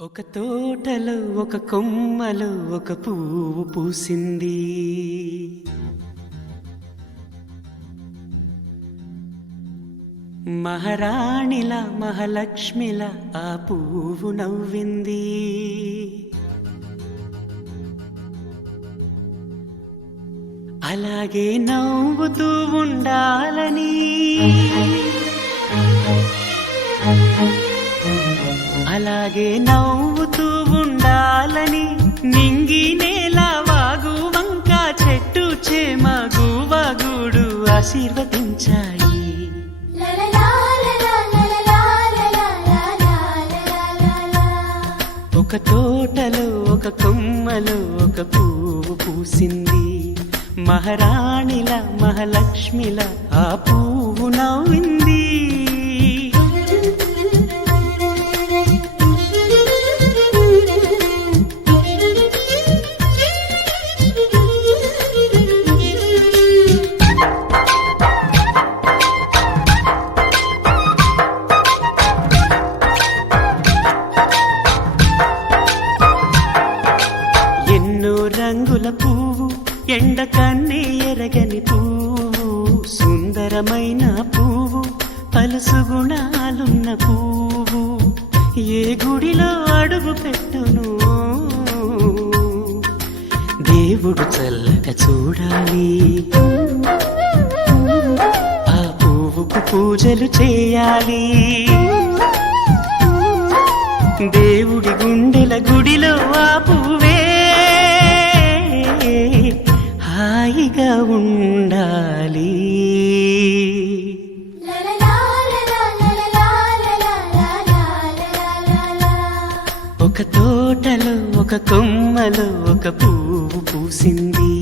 ఒక తోటలో ఒక కొమ్మలో ఒక పువ్వు పూసింది. మహారాణిల మహాలక్ష్మిల ఆ పువ్వు నవ్వింది. అలాగే నవ్వుతూ ఉండాలని, అలాగే నవ్వుతూ ఉండాలని నింగి నేల వాగు వంక చెట్టు చేమ గువగుడు ఆశీర్వదించాయి. ఒక తోటలో ఒక కొమ్మలో ఒక పువ్వు పూసింది. మహారాణిల మహాలక్ష్మిల ఆ పువ్వు నవ్వింది. రంగుల పువ్వు, ఎండ కన్నే ఎరగని పువ్వు, సుందరమైన పువ్వు, పలుసు గుణాలున్న పువ్వు, ఏ గుడిలో అడుగు పెట్టును దేవుడు చల్లగా చూడాలి. ఆ పువ్వుకు పూజలు చేయాలి. దేవుడి గుండెల గుడిలో ఆ పువ్వే హాయిగా ఉండాలి. ఒక తోటలో ఒక కొమ్మలో ఒక పువ్వు పూసింది.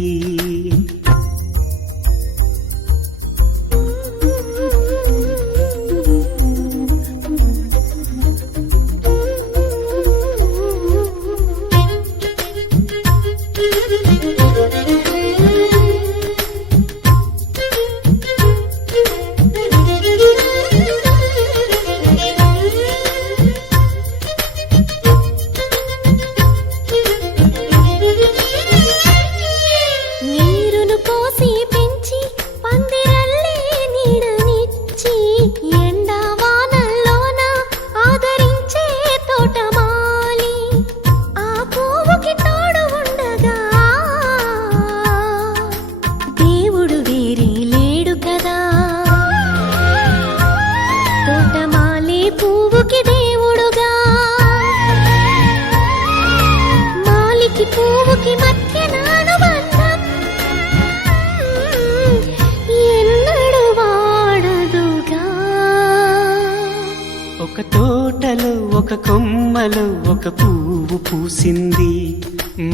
ఒక తోటలో ఒక కొమ్మలో ఒక పువ్వు పూసింది.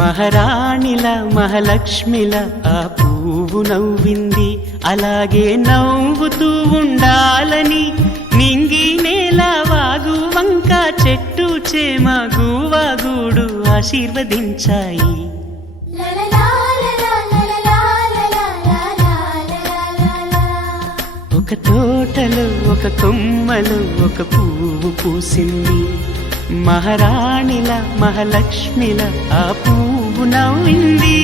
మహారాణిల మహాలక్ష్మిల ఆ పువ్వు నవ్వింది. అలాగే నవ్వుతూ ఉండాలని నింగి నేల వాగు వంక చెట్టు చేమ గువగుడు ఆశీర్వదించాయి. ఒక తోటలో ఒక కొమ్మలో ఒక పువ్వు పూసింది. మహారాణిల మహాలక్ష్మిల ఆ పువ్వు నవ్వింది.